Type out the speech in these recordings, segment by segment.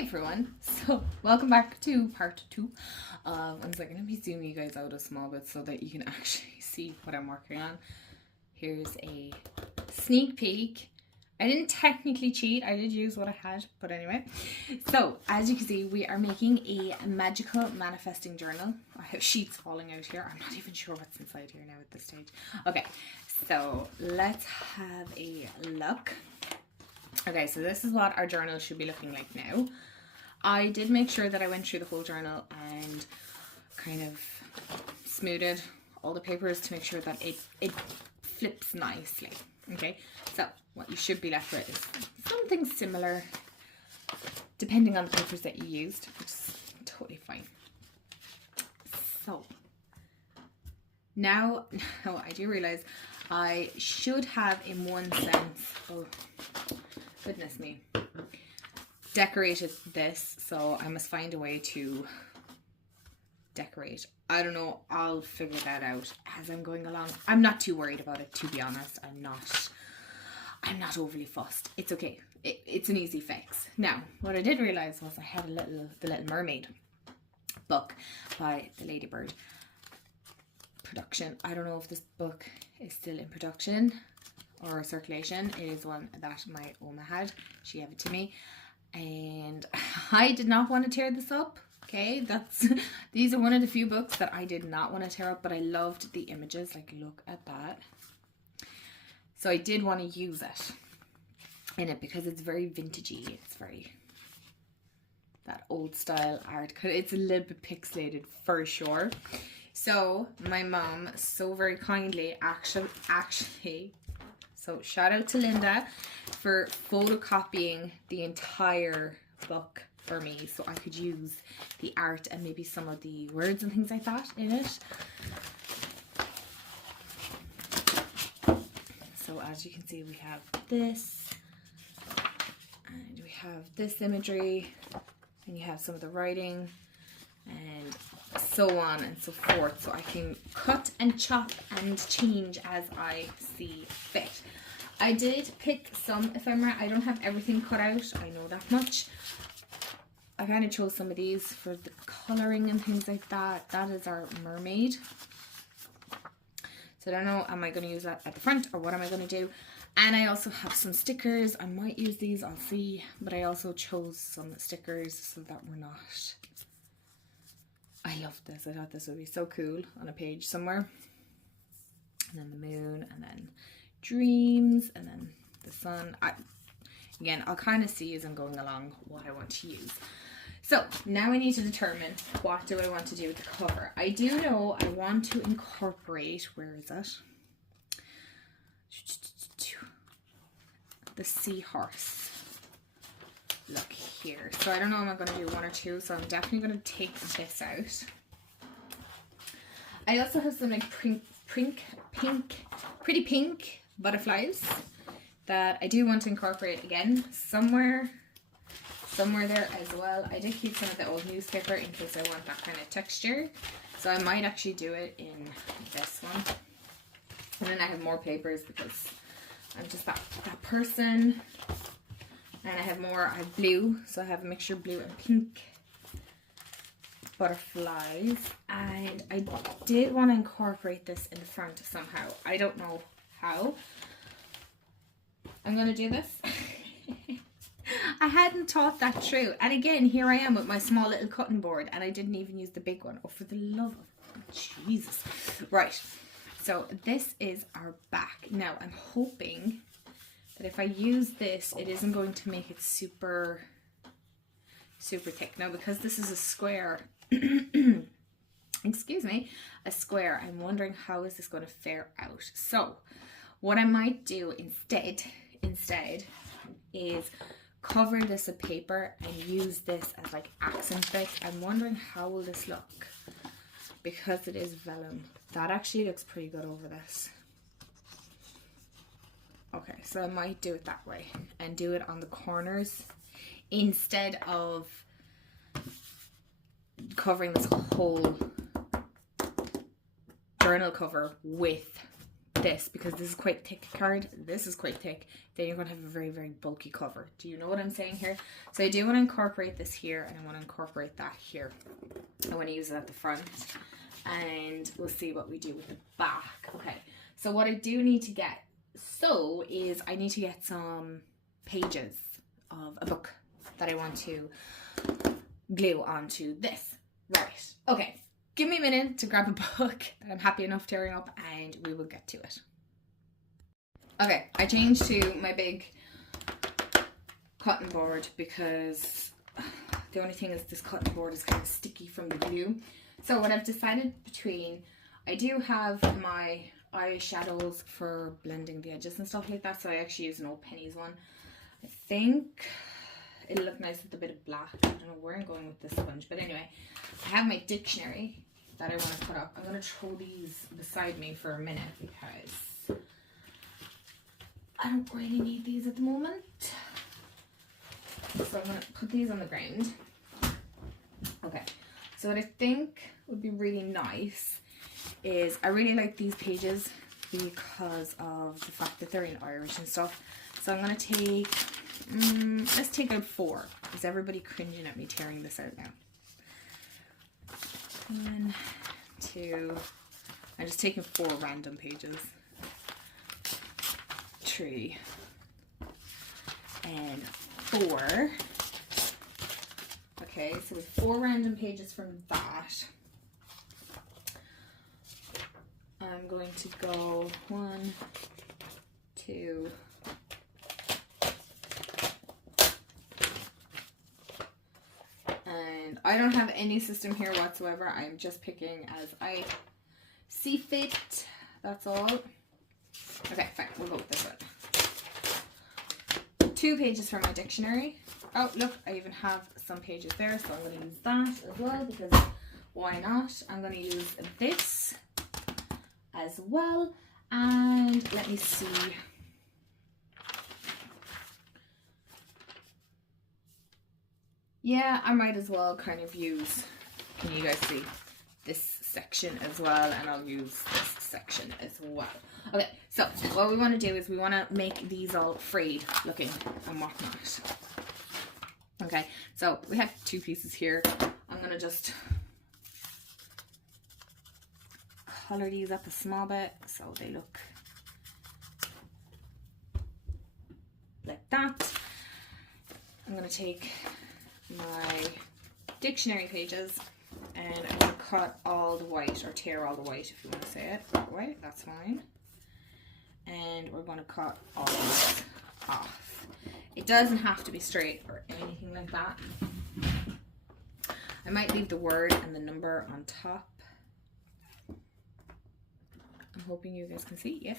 everyone, so welcome back to part 2. One second, let me zoom you guys out a small bit so that you can actually see what I'm working on. Here's a sneak peek. I didn't technically cheat, I did use what I had, but anyway. So, as you can see, we are making a magical manifesting journal. I have sheets falling out here. I'm not even sure what's inside here now at this stage. Okay, so let's have a look. Okay, so this is what our journal should be looking like now. I did make sure that I went through the whole journal and kind of smoothed all the papers to make sure that it flips nicely. Okay, so what you should be left with is something similar depending on the papers that you used, which is totally fine. So now I do realize I should have, in one sense, oh goodness me, decorated this, so I must find a way to decorate. I don't know, I'll figure that out as I'm going along. I'm not too worried about it, to be honest. I'm not overly fussed. It's okay. It's an easy fix. Now, what I did realize was I had the Little Mermaid book by the Ladybird production. I don't know if this book is still in production or circulation. It is one that my Oma had. She gave it to me, and I did not want to tear this up. Okay, these are one of the few books that I did not want to tear up, but I loved the images. Like, look at that. So I did want to use it in it because it's very vintagey. It's very that old style art. It's a little bit pixelated for sure. So my mom so very kindly actually, so shout out to Linda for photocopying the entire book for me so I could use the art and maybe some of the words and things like that in it. So as you can see, we have this, and we have this imagery, and you have some of the writing, and so on and so forth. So I can cut and chop and change as I see fit. I did pick some ephemera. I don't have everything cut out, I know that much. I kind of chose some of these for the colouring and things like that. That is our mermaid. So I don't know, am I going to use that at the front or what am I going to do? And I also have some stickers. I might use these, I'll see. But I also chose some stickers so that we're not... I love this. I thought this would be so cool on a page somewhere. And then the moon, and then dreams, and then the sun. Again, I'll kind of see as I'm going along what I want to use. So now I need to determine what do I want to do with the cover. I do know I want to incorporate, where is it? The seahorse look here. So I don't know if I'm going to do one or two, so I'm definitely going to take this out. I also have some like pretty pink butterflies that I do want to incorporate again somewhere there as well. I did keep some of the old newspaper in case I want that kind of texture, so I might actually do it in this one. And then I have more papers because I'm just that person. And I have blue, so I have a mixture of blue and pink butterflies. And I did want to incorporate this in the front somehow. I don't know how. I'm going to do this. I hadn't thought that through. And again, here I am with my small little cutting board, and I didn't even use the big one. Oh, for the love of Jesus. Right. So this is our back. Now, I'm hoping that if I use this, it isn't going to make it super thick. Now, because this is a square, excuse me, a square, I'm wondering how is this going to fare out. So what I might do instead is cover this with paper and use this as like accent bit. I'm wondering how will this look because it is vellum. That actually looks pretty good over this. Okay, so I might do it that way and do it on the corners instead of covering this whole journal cover with this, because this is quite thick card, this is quite thick, then you're going to have a very, very bulky cover. Do you know what I'm saying here? So I do want to incorporate this here, and I want to incorporate that here. I want to use it at the front, and we'll see what we do with the back. Okay, so what I do need to get, is I need to get some pages of a book that I want to glue onto this. Right, okay. Give me a minute to grab a book that I'm happy enough tearing up, and we will get to it. Okay, I changed to my big cotton board because the only thing is this cotton board is kind of sticky from the glue. So what I've decided between, I do have my eyeshadows for blending the edges and stuff like that, so I actually use an old Penny's one. I think it'll look nice with a bit of black. I don't know where I'm going with this sponge, but anyway, I have my dictionary that I want to put up. I'm going to throw these beside me for a minute because I don't really need these at the moment. So I'm going to put these on the ground. Okay, so what I think would be really nice is, I really like these pages because of the fact that they're in Irish and stuff. So I'm going to take, let's take out 4. Is everybody cringing at me tearing this out now? 1, 2, I'm just taking 4 random pages. 3 and 4. Okay, so with 4 random pages from that, I'm going to go 1, 2, and I don't have any system here whatsoever. I'm just picking as I see fit. That's all. Okay, fine. We'll go with this one. 2 pages for my dictionary. Oh, look, I even have some pages there, so I'm going to use that as well because why not? I'm going to use this as well. And let me see. Yeah, I might as well kind of use, can you guys see, this section as well, and I'll use this section as well. Okay, so what we want to do is we want to make these all frayed looking and whatnot. Okay, so we have 2 pieces here. I'm going to just color these up a small bit so they look like that. I'm going to take my dictionary pages and I'm going to cut all the white, or tear all the white if you want to say it that way, that's fine. And we're going to cut all this off. It doesn't have to be straight or anything like that. I might leave the word and the number on top. I'm hoping you guys can see. Yes,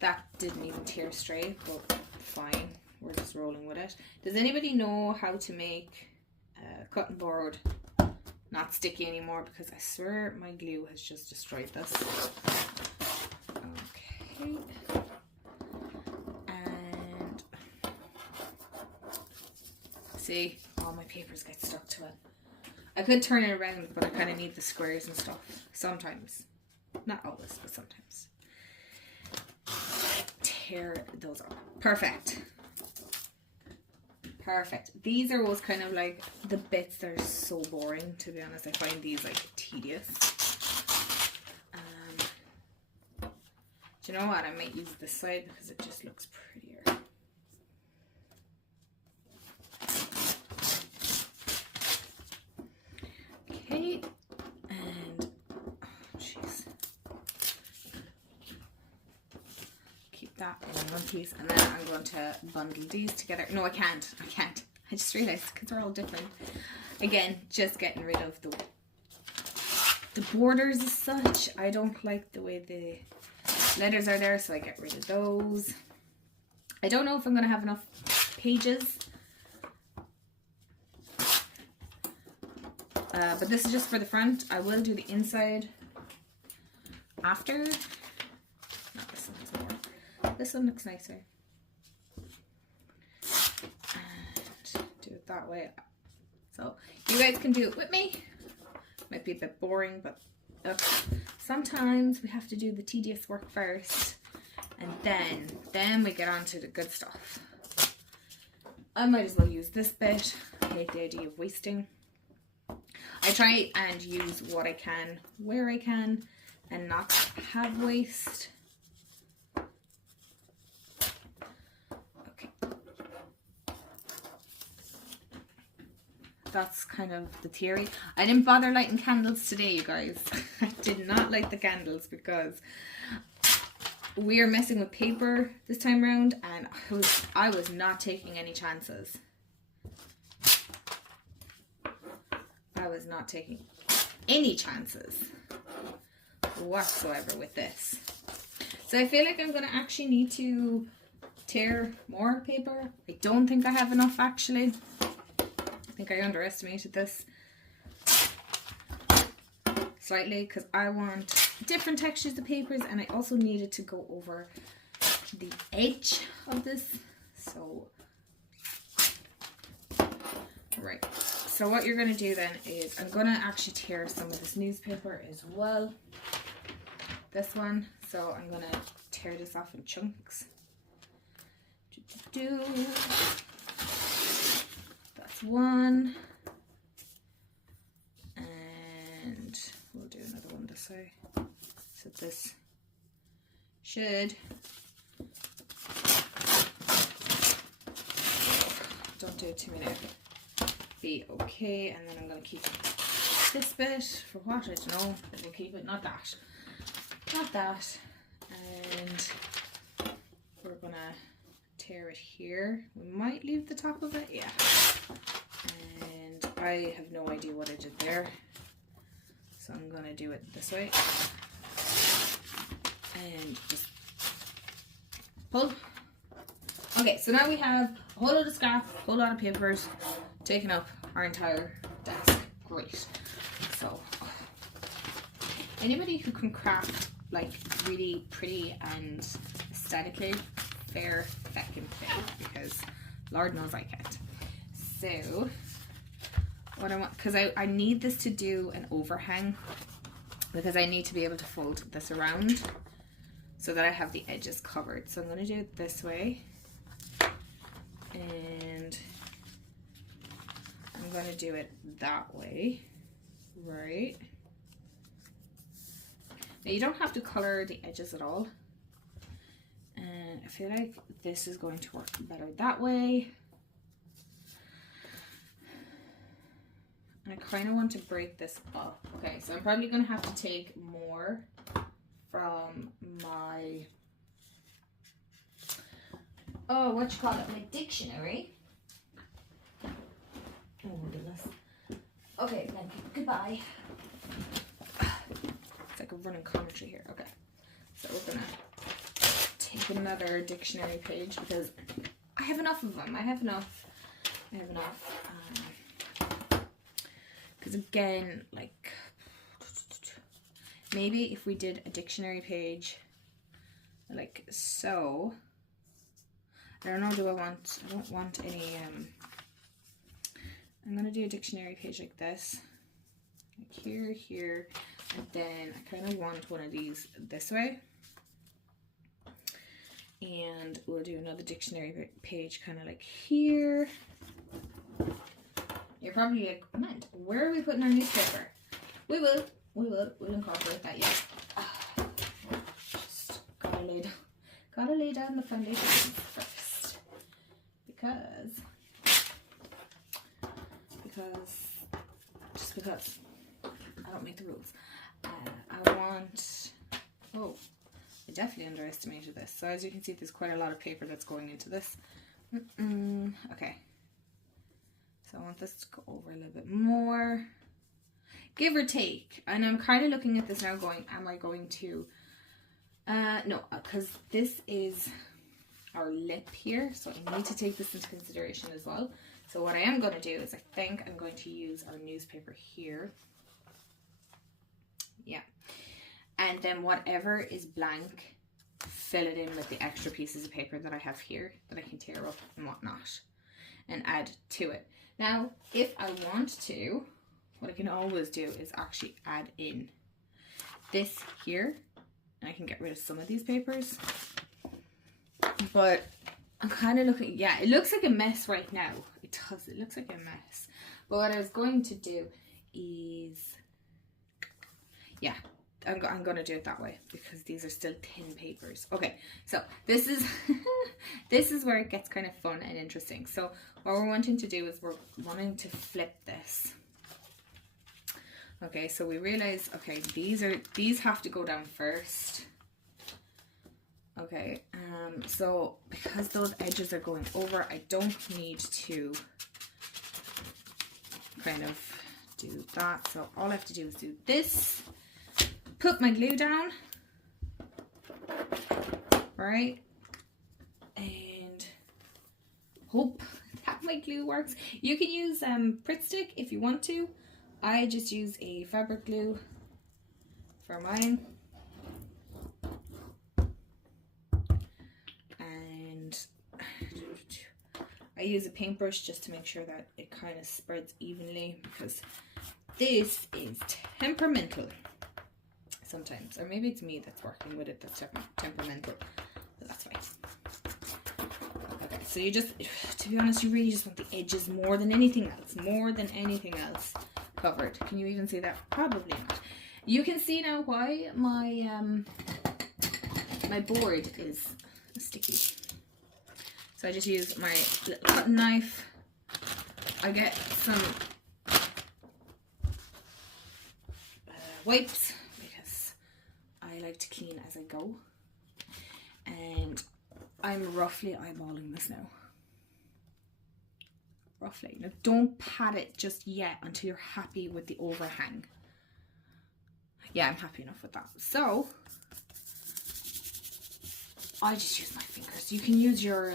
that didn't even tear straight, but fine, we're just rolling with it. Does anybody know how to make a cotton board not sticky anymore? Because I swear my glue has just destroyed this. Okay, and see, all my papers get stuck to it. I could turn it around, but I kind of need the squares and stuff sometimes. Not always, but sometimes. Tear those off. Perfect. Perfect. These are always kind of like the bits that are so boring, to be honest. I find these like tedious. Do you know what? I might use this side because it just looks prettier. Okay. And, oh, jeez. Keep that in one piece. And then I'm going to bundle these together. No, I can't. I can't. I just realized because they're all different. Again, just getting rid of the borders as such. I don't like the way the letters are there, so I get rid of those. I don't know if I'm going to have enough pages. But this is just for the front. I will do the inside after. Not this one's more. This one looks nicer. And do it that way. So you guys can do it with me. Might be a bit boring, but sometimes we have to do the tedious work first, and then we get on to the good stuff. I might as well use this bit. I hate the idea of wasting. I try and use what I can where I can and not have waste. Okay. That's kind of the theory. I didn't bother lighting candles today, you guys. I did not light the candles because we are messing with paper this time around, and I was not taking any chances. I was not taking any chances whatsoever with this. So I feel like I'm going to actually need to tear more paper. I don't think I have enough actually. I think I underestimated this slightly because I want different textures of papers, and I also needed to go over the edge of this. So, right. So what you're going to do then is I'm going to actually tear some of this newspaper as well. This one. So I'm going to tear this off in chunks. That's one. And we'll do another one this way. So this should, don't do it too many, be okay. And then I'm going to keep this bit for what? I don't know, but we'll keep it, not that. Not that. And we're going to tear it here. We might leave the top of it, yeah. And I have no idea what I did there. So I'm going to do it this way. And just pull. Okay, so now we have a whole lot of scrap, a whole lot of papers taking up our entire desk. Great. So, anybody who can craft like really pretty and aesthetically, fair feckin' thing, because Lord knows I can't. So, what I want, because I need this to do an overhang, because I need to be able to fold this around so that I have the edges covered. So I'm going to do it this way, and I'm going to do it that way, right? Now you don't have to color the edges at all, and I feel like this is going to work better that way. I kind of want to break this up. Okay, so I'm probably going to have to take more from my, oh, what you call it, my dictionary. Oh my goodness. Okay, thank you. Goodbye. It's like a running commentary here. Okay, so we're going to take another dictionary page because I have enough of them. I have enough. Because again, like, maybe if we did a dictionary page like so, I don't know, I don't want any, I'm going to do a dictionary page like this, like here, and then I kind of want one of these this way, and we'll do another dictionary page kind of like here. You're probably like, man, where are we putting our newspaper? We'll incorporate that, yeah. Just gotta lay down the foundation first. Because I don't make the rules. I definitely underestimated this. So as you can see, there's quite a lot of paper that's going into this. Okay. So I want this to go over a little bit more, give or take. And I'm kind of looking at this now going, am I going to, no, because this is our lip here. So I need to take this into consideration as well. So what I am going to do is I think I'm going to use our newspaper here. Yeah. And then whatever is blank, fill it in with the extra pieces of paper that I have here that I can tear up and whatnot and add to it. Now, if I want to, what I can always do is actually add in this here, and I can get rid of some of these papers. But I'm kind of looking, yeah, it looks like a mess right now. It does, it looks like a mess. But what I was going to do is, yeah, I'm going to do it that way because these are still thin papers. Okay, so this is this is where it gets kind of fun and interesting. So what we're wanting to do is we're wanting to flip this. Okay, so we realize, okay, these have to go down first. Okay, so because those edges are going over, I don't need to kind of do that. So all I have to do is do this, put my glue down, right, and hope that my glue works. You can use Pritt stick if you want to. I just use a fabric glue for mine. I use a paintbrush just to make sure that it kind of spreads evenly because this is temperamental sometimes, or maybe it's me that's working with it that's temperamental, but that's fine. Okay, so you just, to be honest, you really just want the edges more than anything else covered. Can you even see that? Probably not. You can see now why my my board is sticky. So I just use my little cutting knife. I get some wipes because I like to clean as I go. And I'm roughly eyeballing this now. Roughly. Now don't pat it just yet until you're happy with the overhang. Yeah, I'm happy enough with that. So I just use my fingers. You can use your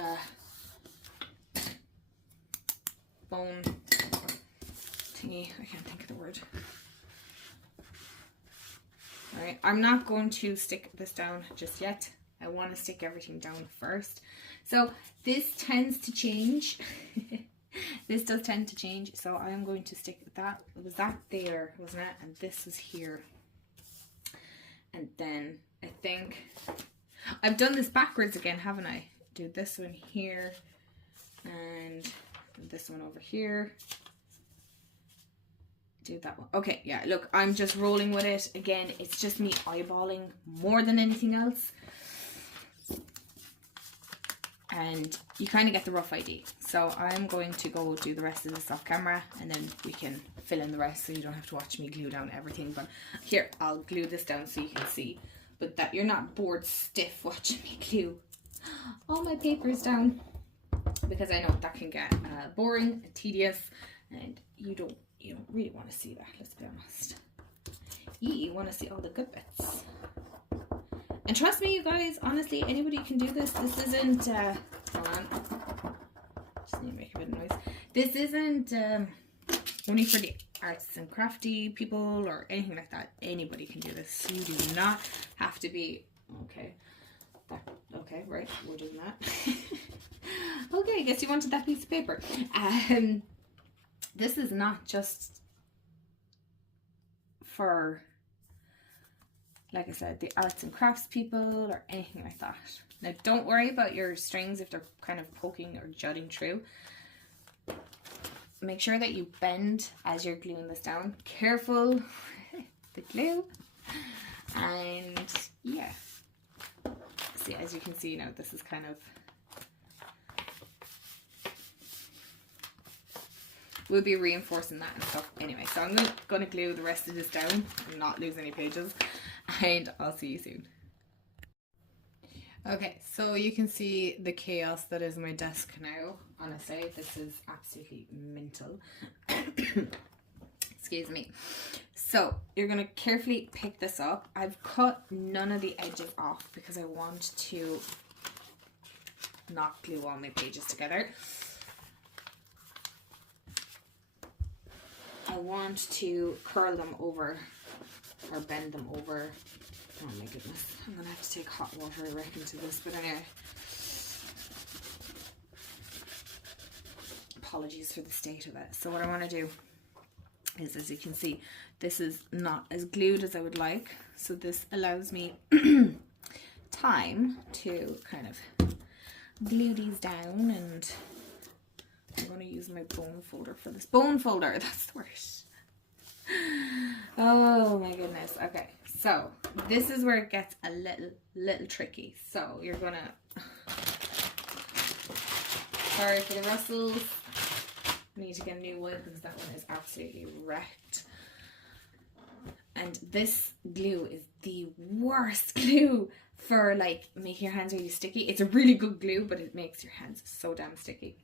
bone thingy. I can't think of the word. Alright, I'm not going to stick this down just yet. I want to stick everything down first. So this tends to change. This does tend to change. So I am going to stick that. It was that there, wasn't it? And this was here. And then I think I've done this backwards again, haven't I? Do this one here and this one over here. Do that one. Okay, yeah, look, I'm just rolling with it. Again, it's just me eyeballing more than anything else. And you kind of get the rough idea. So I'm going to go do the rest of this off camera and then we can fill in the rest so you don't have to watch me glue down everything. But here, I'll glue this down so you can see. But that you're not bored stiff watching me glue all my papers down, because I know that can get boring and tedious, and you don't really want to see that. Let's be honest. You want to see all the good bits. And trust me, you guys. Honestly, anybody can do this. This isn't. Hold on. Just need to make a bit of noise. This isn't only for the arts and crafty people or anything like that. Anybody can do this. You do not have to be okay. Okay, right, we're doing that. Okay, I guess you wanted that piece of paper. This is not just for, like I said, the arts and crafts people or anything like that. Now don't worry about your strings if they're kind of poking or jutting through. Make sure that you bend as you're gluing this down. Careful the glue. And yeah. See, as you can see now, this is kind of, we'll be reinforcing that and stuff anyway. So I'm going to glue the rest of this down and not lose any pages, and I'll see you soon. Okay, so you can see the chaos that is my desk now. Honestly, this is absolutely mental. Excuse me. So you're going to carefully pick this up. I've cut none of the edges off because I want to not glue all my pages together. I want to curl them over or bend them over. Oh my goodness, I'm going to have to take hot water, I reckon, to this, but anyway. Apologies for the state of it. So what I want to do is, as you can see, this is not as glued as I would like. So this allows me time to kind of glue these down, and I'm going to use my bone folder for this. Bone folder, that's the word. Oh my goodness. Okay, so this is where it gets a little tricky. So you're going to, sorry for the rustles. I need to get a new one because that one is absolutely wrecked. And this glue is the worst glue for like making your hands really sticky. It's a really good glue, but it makes your hands so damn sticky.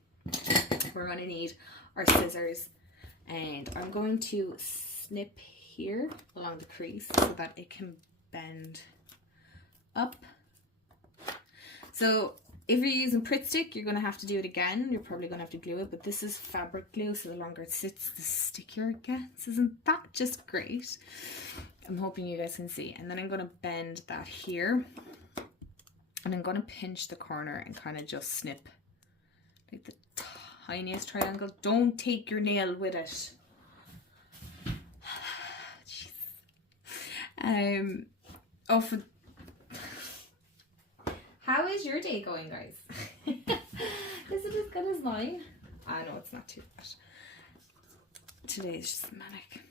We're going to need our scissors, and I'm going to snip here along the crease so that it can bend up. So if you're using Pritt Stick, you're going to have to do it again. You're probably going to have to glue it, but this is fabric glue, so the longer it sits, the stickier it gets. Isn't that just great? I'm hoping you guys can see. And then I'm going to bend that here, and I'm going to pinch the corner and kind of just snip like the tiniest triangle. Don't take your nail with it. How is your day going, guys? Is it as good as mine? I know it's not too bad. Today is just manic.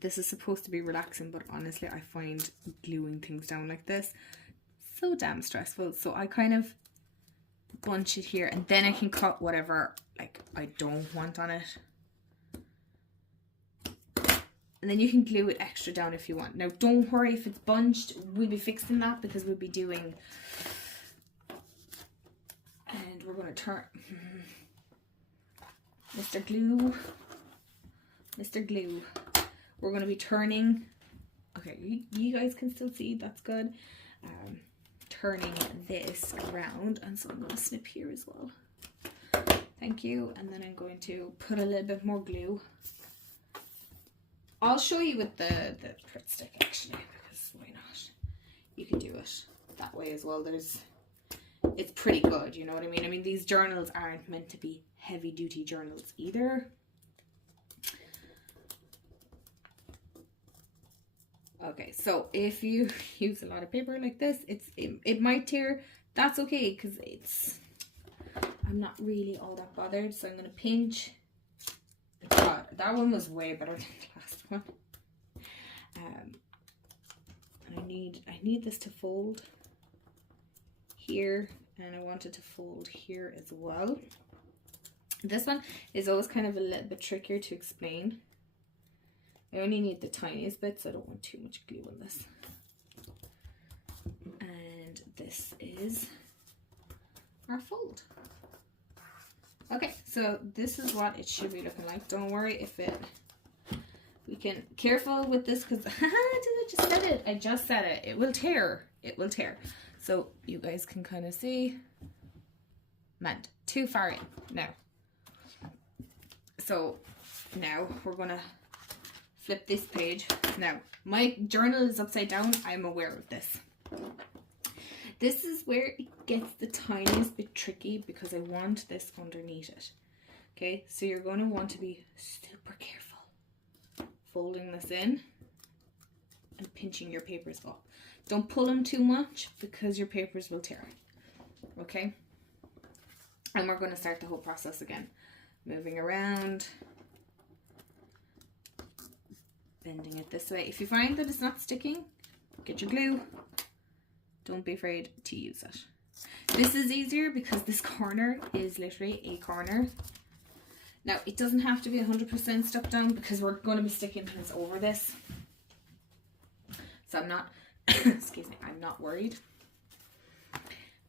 This is supposed to be relaxing, but honestly, I find gluing things down like this so damn stressful. So I kind of bunch it here, and then I can cut whatever like I don't want on it. And then you can glue it extra down if you want. Now, don't worry if it's bunched. We'll be fixing that because we'll be doing... And we're going to turn... Mr. Glue. Mr. Glue. We're going to be turning... Okay, you guys can still see. That's good. Turning this around. And so I'm going to snip here as well. Thank you. And then I'm going to put a little bit more glue. I'll show you with the Pritt Stick actually, because why not? You can do it that way as well. It's pretty good, you know what I mean? I mean, these journals aren't meant to be heavy duty journals either. Okay, so if you use a lot of paper like this, it might tear. That's okay, because I'm not really all that bothered, so I'm going to pinch. God, that one was way better than the last one. And I need this to fold here, and I want it to fold here as well. This one is always kind of a little bit trickier to explain. I only need the tiniest bit, so I don't want too much glue on this. And this is our fold. Okay, so this is what it should be looking like. Don't worry if we can, careful with this because I just said it. It will tear. It will tear. So you guys can kind of see. Man, too far in now. So now we're going to flip this page. Now, my journal is upside down. I'm aware of this. This is where it gets the tiniest bit tricky because I want this underneath it. Okay, so you're going to want to be super careful. Folding this in and pinching your papers up. Don't pull them too much because your papers will tear. Okay? And we're going to start the whole process again. Moving around. Bending it this way. If you find that it's not sticking, get your glue. Don't be afraid to use it. This is easier because this corner is literally a corner. Now, it doesn't have to be 100% stuck down because we're going to be sticking things over this. So I'm not, excuse me, I'm not worried.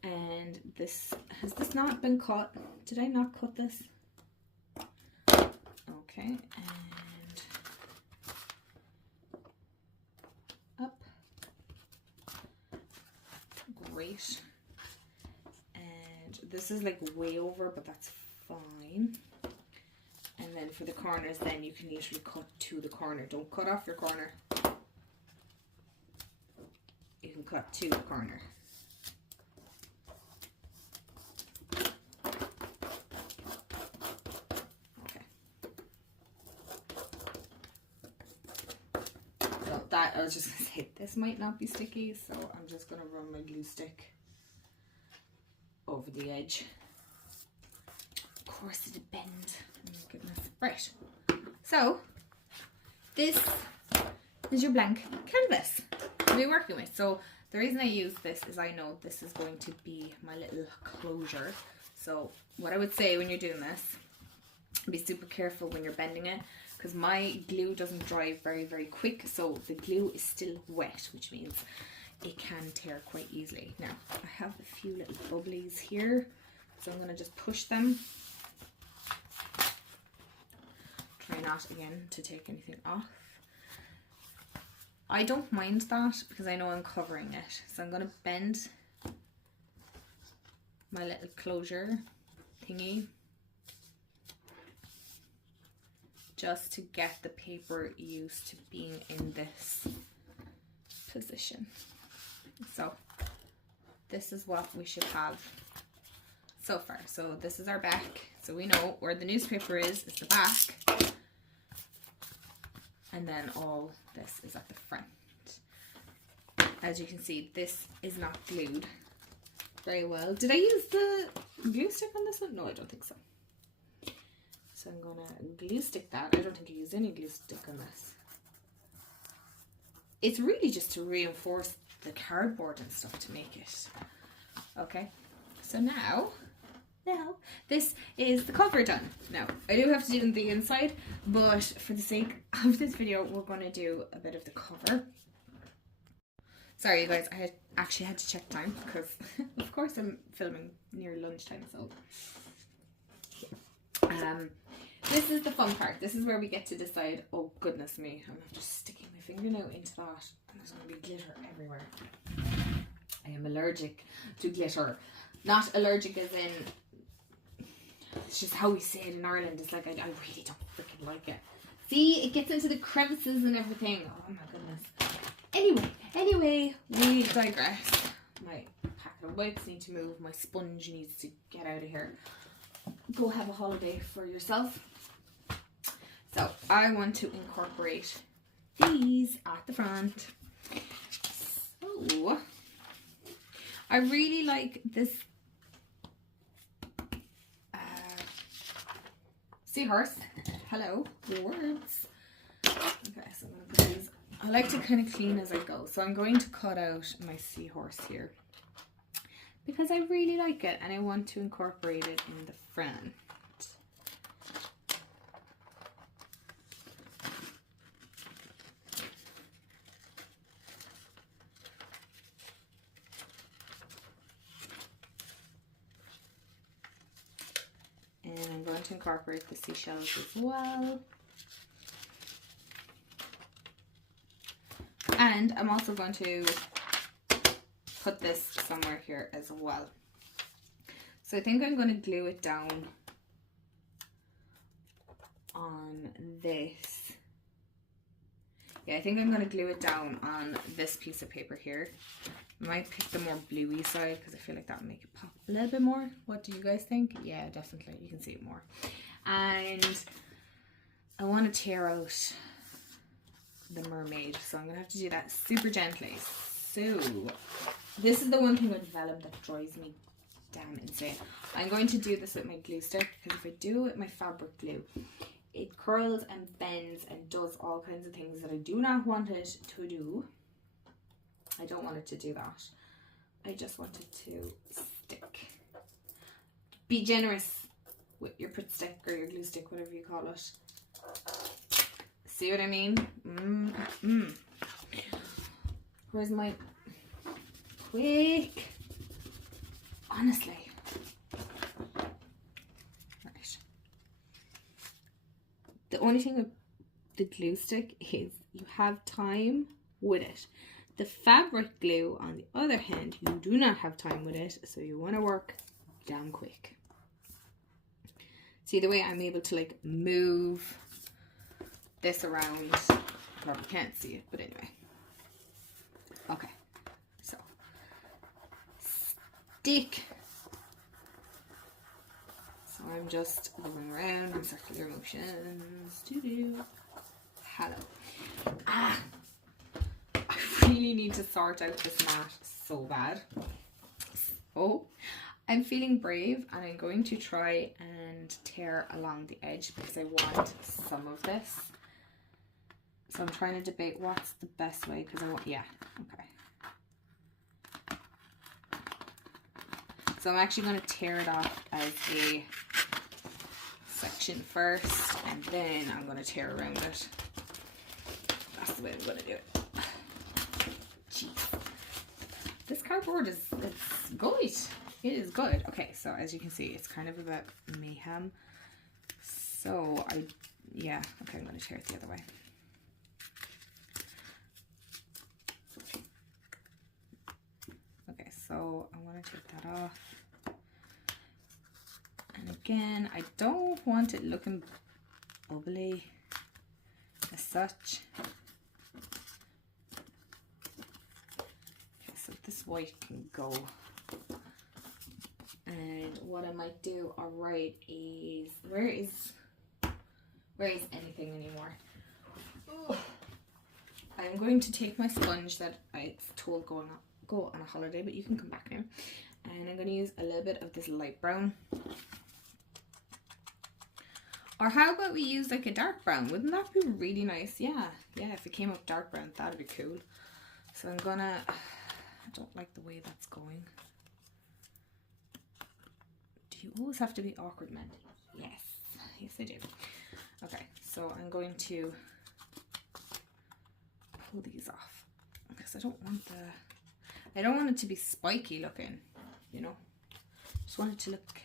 And this, has this not been cut? Did I not cut this? Okay, and up. Great. And this is like way over, but that's fine. And then for the corners, then you can usually cut to the corner. Don't cut off your corner. You can cut to the corner. Okay. that, I was just going to say, this might not be sticky, so I'm just going to run my glue stick over the edge. Of course it'd bend. Oh my goodness. Right. So, this is your blank canvas to be working with. So, the reason I use this is I know this is going to be my little closure. So, what I would say when you're doing this, be super careful when you're bending it, because my glue doesn't dry very, very quick. So, the glue is still wet, which means it can tear quite easily. Now, I have a few little bubblies here, so I'm going to just push them. Try not, again, to take anything off. I don't mind that because I know I'm covering it. So I'm going to bend my little closure thingy just to get the paper used to being in this position. So this is what we should have so far. So this is our back. So we know where the newspaper is the back. And then all this is at the front. As you can see, this is not glued very well. Did I use the glue stick on this one? No, I don't think so. So I'm gonna glue stick that. I don't think I used any glue stick on this. It's really just to reinforce the cardboard and stuff to make it. Okay, so now this is the cover done. Now, I do have to do the inside, but for the sake of this video, we're going to do a bit of the cover. Sorry, you guys, I actually had to check time because, of course, I'm filming near lunchtime, so. This is the fun part. This is where we get to decide, oh, goodness me, I'm just sticking my finger now into that, and there's going to be glitter everywhere. I am allergic to glitter. Not allergic as in, it's just how we say it in Ireland. It's like, I really don't freaking like it. See, it gets into the crevices and everything. Oh my goodness. Anyway, we digress. My packet of wipes need to move. My sponge needs to get out of here. Go have a holiday for yourself. So, I want to incorporate these at the front. So, I really like this seahorse. Hello, words. Okay, so I'm going to put these. I like to kind of clean as I go. So I'm going to cut out my seahorse here because I really like it and I want to incorporate it in the front. And I'm going to incorporate the seashells as well. And I'm also going to put this somewhere here as well. So I think I'm going to glue it down on this. Yeah, I think I'm going to glue it down on this piece of paper here. I might pick the more bluey side because I feel like that would make it pop a little bit more. What do you guys think? Yeah, definitely. You can see it more. And I want to tear out the mermaid, so I'm going to have to do that super gently. So, this is the one thing with vellum that drives me damn insane. I'm going to do this with my glue stick because if I do it with my fabric glue, it curls and bends and does all kinds of things that I do not want it to do. I don't want it to do that. I just want it to stick. Be generous with your Pritt stick or your glue stick, whatever you call it. See what I mean? Where's my quick? Honestly. Right. The only thing with the glue stick is you have time with it. The fabric glue, on the other hand, you do not have time with it, so you want to work damn quick. See the way I'm able to like move this around? Probably can't see it, but anyway. Okay, so stick. So I'm just going around in circular motions to do. Hello. really need to sort out this mat so bad. So I'm feeling brave and I'm going to try and tear along the edge because I want some of this. So I'm trying to debate what's the best way because I want, yeah, okay. So I'm actually going to tear it off as a section first and then I'm going to tear around it. That's the way I'm going to do it. Jeez. This cardboard is it's good. It is good. Okay, so as you can see, it's kind of a bit mayhem. So yeah, okay, I'm going to tear it the other way. Okay, so I want to take that off. And again, I don't want it looking bubbly as such. Okay, so this white can go. And what I might do, alright, is where is anything anymore? Ugh. I'm going to take my sponge that I told go on a holiday, but you can come back now. And I'm going to use a little bit of this light brown. Or how about we use like a dark brown? Wouldn't that be really nice? Yeah, if it came up dark brown, that'd be cool. So I'm gonna, I don't like the way that's going. Do you always have to be awkward, man? Yes, yes I do. Okay, so I'm going to pull these off because I don't want it to be spiky looking, you know. Just want it to look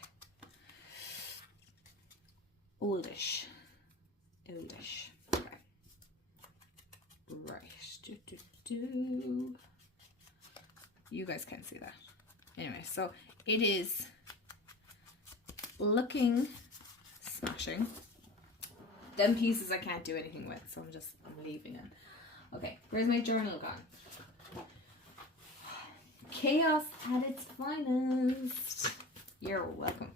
oldish. Okay. Right. You guys can't see that. Anyway, so it is looking smashing. Them pieces I can't do anything with, so I'm leaving it. Okay, where's my journal gone? Chaos at its finest. You're welcome.